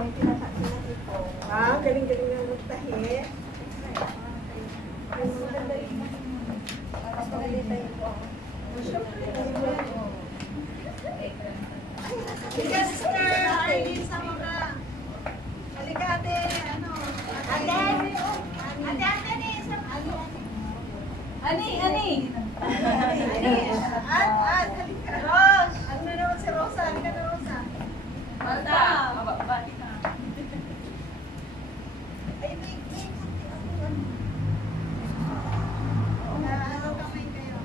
Ah, galing-galing na magtahi. Ay, maganda yun. Halika, sister! Arlene, sama ka. Halika, ate. Ano? Ate! Ate, ni! Ani! Halika. Rose! Ano na naman si Rosa? Halika na, Rosa. Malta! Mababati na. Ay, may ano kamay kayo?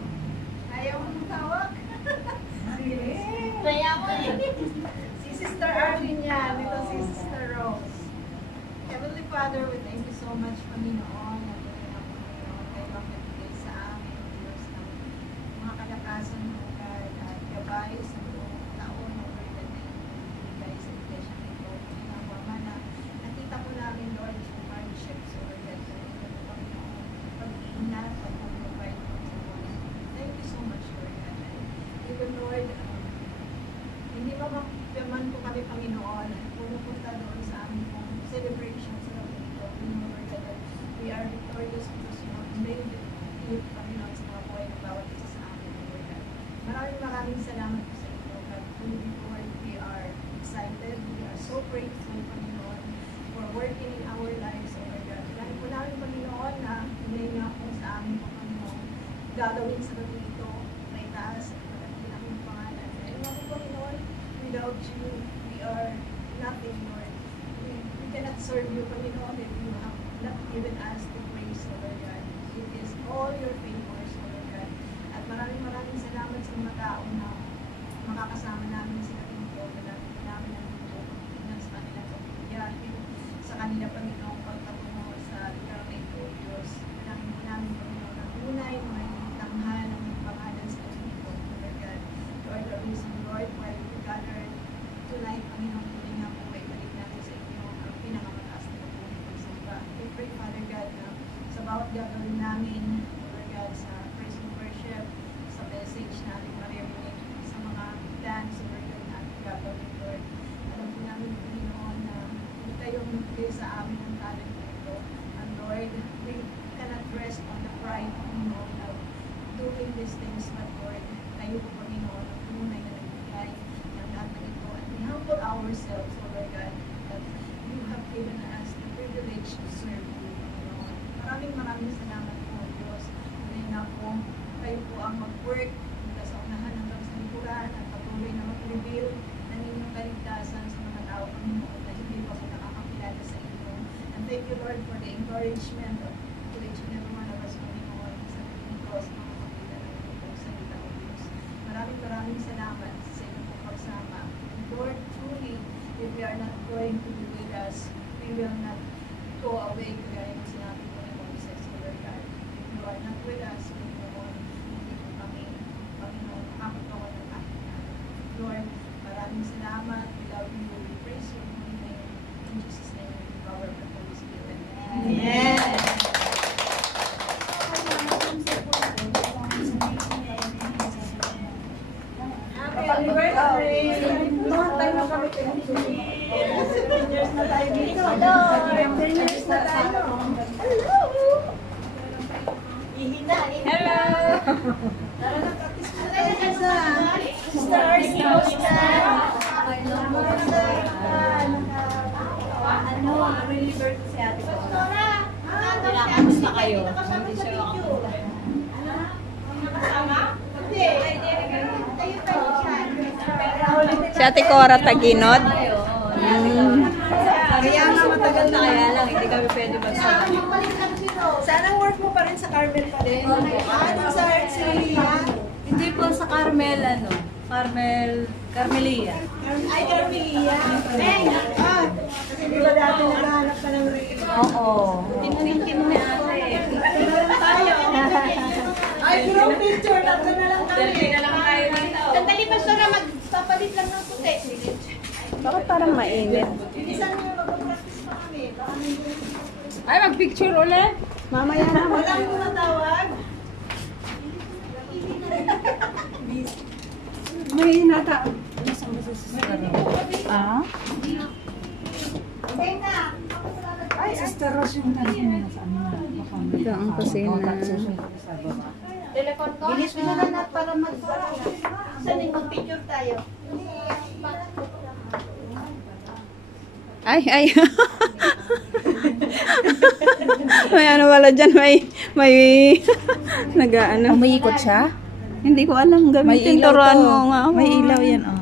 Ayaw mo tawag? Kaya mo Si Sister Arlene yan. Ito si Sister Rose. Heavenly Father, we thank you so much, Panginoon. Kayo ang nagbigay sa amin, Diyos, ng mga kalakasan mo, God, at gabay sa buong taon, Lord, na nagbigay sa iglesia nito. Panginoon, na nakita ko namin, Lord, yung hardships, Lord, at Panginoon, pag-iingat, pag-provide mo sa buhay. Thank you so much, Lord, God. Even, Lord, hindi mapagpaman po kami, Panginoon, pumupunta doon sa aming celebration sa Lord, Lord, that we are victorious because you have made it, Panginoon, sa mga buhay ng bawat isa sa amin, Lord. Maraming salamat po sa inyo, God. Truly, Lord, we are excited, we are so grateful, Panginoon, for working in our lives, Lord God. Dahil po namin, Panginoon, na hinay nga po sa amin po, Panginoon, gagawin sa gabi ito, may taas, at pagkakin aming pangalan. Dahil nga po, Panginoon, without you, we are nothing, Lord. We cannot serve you, Panginoon, if you have not given us the grace, Lord God. It is all your favors, Lord God. At maraming salamat sa mga tao na makakasama namin sa dito, na namin nandito, sa kanilang kapiyahin, sa kanila, Panginoon, pagtatungo sa lugar na ito, Diyos. Manangin po namin, Panginoon, ang unay, mga tanghal, ang pangalan sa dito, Lord God. You are the reason, Lord, why we gathered tonight, Panginoon, tuloy nga po, ibalik natin sa inyo ang pinakamataas na pagpunin ng samba. We pray, Father God, na sa bawat gagawin namin, Lord God, sa praise and worship, sa message na ating maririnig, sa mga plans, Lord God, na ating gagawin, Lord. Alam po namin, Panginoon, na hindi kayong nagbigay sa amin ang talent na ito. And Lord, we cannot rest on the pride, Panginoon, of doing these things, but Lord, kayo po, Panginoon, ang tunay na nagbigay ng lahat ng ito. And we humble ourselves, O Lord God, that you have given us the privilege to serve you, Panginoon. Maraming salamat po, Diyos. Ngayon na po, kayo po ang mag-work mula sa unahan hanggang sa likuran at patuloy na mag-reveal ng inyong kaligtasan sa mga tao, Panginoon, na hindi pa po nakakakilala sa inyo. And thank you, Lord, for the encouragement of each and every one of us, Panginoon, sa ating cross, mga kapita ng inyong salita, O Diyos. Maraming salamat sa inyong pagsama. Lord, truly, if we are not going to be with us, we will not go away, kagaya ng sinabi ko ni Moises, Lord God. If you are not with us, Panginoon, hindi po kami, Panginoon, makakatawa ng kahit na. Lord, maraming salamat. We love you. We praise your holy name. In Jesus' name, in the power of the Holy Spirit. Amen. Happy birthday! Noon tayo na kami 7 years na tayo dito. Hello! 10 years na tayo. Hello! Ihina. Hello! Tara na, practice mo tayo sa Sister Arlene. Ano, early birthday si ate ko. Kamusta kayo? Hindi siya makapunta. Nakasama? Hindi. Si Ate Cora Taginod. Kaya nga matagal na kaya lang, hindi kami pwede magsama. Sana work mo pa rin sa Carmel pa rin. Ano sa Herzliya? Hindi po sa Carmel, Carmelia. Ay, Carmelia. Kasi di ba dati naghahanap ka ng rin? Oo. Tinunitin mo ate. Meron tayo. Ay, group picture. Tatlo na lang kami. Selfie na lang tayo dito. Sandali pa siya na magpapalit lang ng puti. Bakit parang mainit? Bilisan nyo, mag-practice pa kami. Baka may Ay, mag-picture ulit. Mamaya na. walang tumatawag. May nata. Ah? Sister Rose yung kanina sa ano na. Ito ang kusina. Bilis mo na na para saan yung mag-picture tayo? Ay, ay. May ano wala dyan, may nag-ano. May ikot siya? Hindi ko alam gamitin. Turuan mo nga ako. May ilaw yan, oh.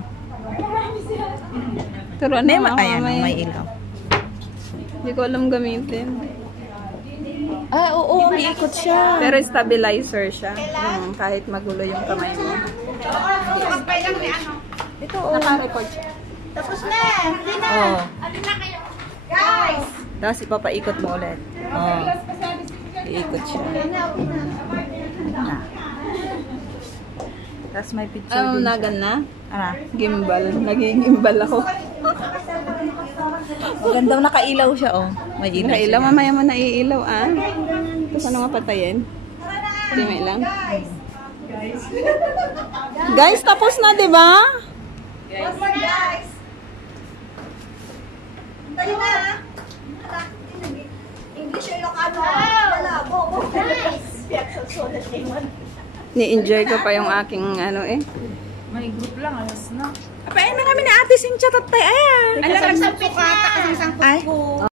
Turuan mo nga Ayan, mamaya. may ilaw. Hindi ko alam gamitin. Ah, oo, may ikot siya. Pero stabilizer siya. Kahit magulo yung kamay mo. Ito, oh. Naka-record siya. Tapos na! Hindi na! Oh. Guys! Tapos ipapaikot mo ulit. Oh. Iikot siya. Ah. Tapos may picture Alam mo din nagan na? Ano? Gimbal. Naging-gimbal ako. Magandang nakailaw siya, oh. May ilaw. Nakailaw, mamaya mo naiilaw ah. Tapos ano nga patayin? Hindi lang. Guys, tapos na, di ba? One more, guys! Tayo na! English yung Ilocano. Malabo. Guys! Ni-enjoy ko pa yung aking ano eh. May group lang, alas na. Apain na kami na ate Cynthia tatay. Ayan. Alam, nagsampit na! Ay.